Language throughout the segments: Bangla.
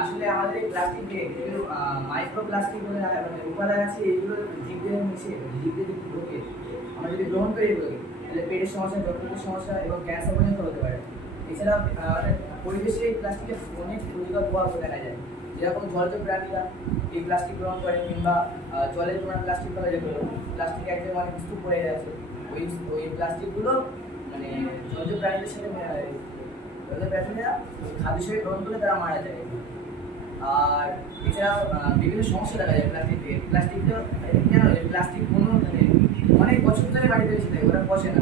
আসলে আমাদের এই প্লাস্টিকে কিছু মাইক্রো প্লাস্টিক বলে মানে উপাদান আছে, এগুলো জীবদের মিশে জীবদের যদি ঢোকে, আমরা যদি গ্রহণ করি এগুলোকে, তাহলে পেটের সমস্যা, যকৃতের সমস্যা এবং ক্যান্সার পর্যন্ত হতে পারে। এছাড়া পরিবেশে এই প্লাস্টিকের অনেক ক্ষতিকর প্রভাব দেখা যায়, যেরকম জলজ প্রাণীরা এই প্লাস্টিক গ্রহণ করে, কিংবা জলের তোমরা প্লাস্টিক ফেলা যেগুলো প্লাস্টিক একদম অনেক স্তূপ পড়ে যাচ্ছে, ওই প্লাস্টিকগুলো মানে জলজ প্রাণীদের সাথে প্রাণীরা খাদ্য হিসেবে গ্রহণ করলে তারা মারা যায়। আর এছাড়াও বিভিন্ন সমস্যা দেখা যায় প্লাস্টিক থেকে। প্লাস্টিকটা কেন প্লাস্টিক কোনো মানে অনেক বছর ধরে বাড়িতে এসে থাকে, ওরা পচে না,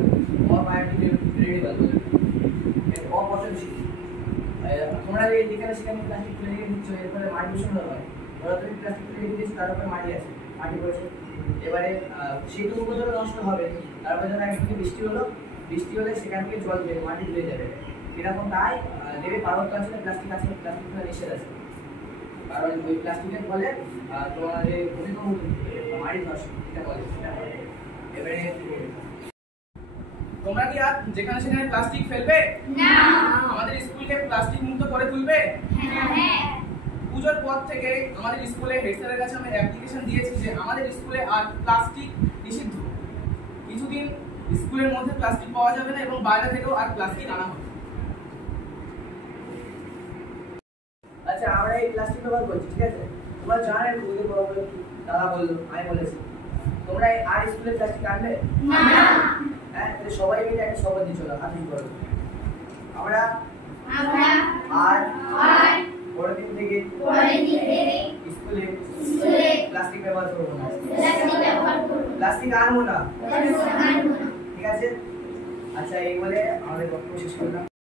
অবায়োডিগ্রেডেবল বলে, অপচনশীল। তোমরা যেখানে সেখানে প্লাস্টিক ফেলে রেখে দিচ্ছ, এর ফলে মাটি দূষণ হয়। ওরা তুমি প্লাস্টিক ফেলে রেখে দিচ্ছ, তার উপরে মাটি আছে, মাটি পড়েছে, এবারে সেইটুকু ধরে নষ্ট হবে। তারপরে ধরো একদিকে বৃষ্টি হলে সেখান থেকে জল বেড়ে মাটি ধুয়ে যাবে, এরকম তাই দেবে পার্বত্য অঞ্চলে প্লাস্টিক আছে, প্লাস্টিক ফেলা নিষেধ আছে, কারণ ওই প্লাস্টিকের ফলে তোমাদের ভূমিকম্প মাটি ধস যেটা বলে সেটা হয়। এবারে তোমরা কি আর যেখানে সেখানে প্লাস্টিক ফেলবে না? আমাদের স্কুলকে প্লাস্টিক মুক্ত করে তুলবে? হ্যাঁ। পুজোর পর থেকে আমাদের স্কুলে হেড স্যারের কাছে আমি অ্যাপ্লিকেশন দিয়েছি যে আমাদের স্কুলে আর প্লাস্টিক নিষিদ্ধ, কিছুদিন স্কুলের মধ্যে প্লাস্টিক পাওয়া যাবে না এবং বাইরে থেকেও আর প্লাস্টিক আনা হবে। আচ্ছা, আমরা এই প্লাস্টিক ব্যবহার করছি, ঠিক আছে, তোমরা জানেন ওদের বড় বড় দাদা বললো, আমি বলেছি, তোমরা আর স্কুলে প্লাস্টিক আনবে না? হ্যাঁ, তাহলে সবাই মিলে একটা শপথ দিয়ে চলো, হাত করো, আমরা আর পরের দিন থেকে স্কুলে প্লাস্টিক ব্যবহার করবো না, প্লাস্টিক আনবো না, ঠিক আছে? আচ্ছা, এই বলে আমাদের বক্তব্য শেষ করলাম।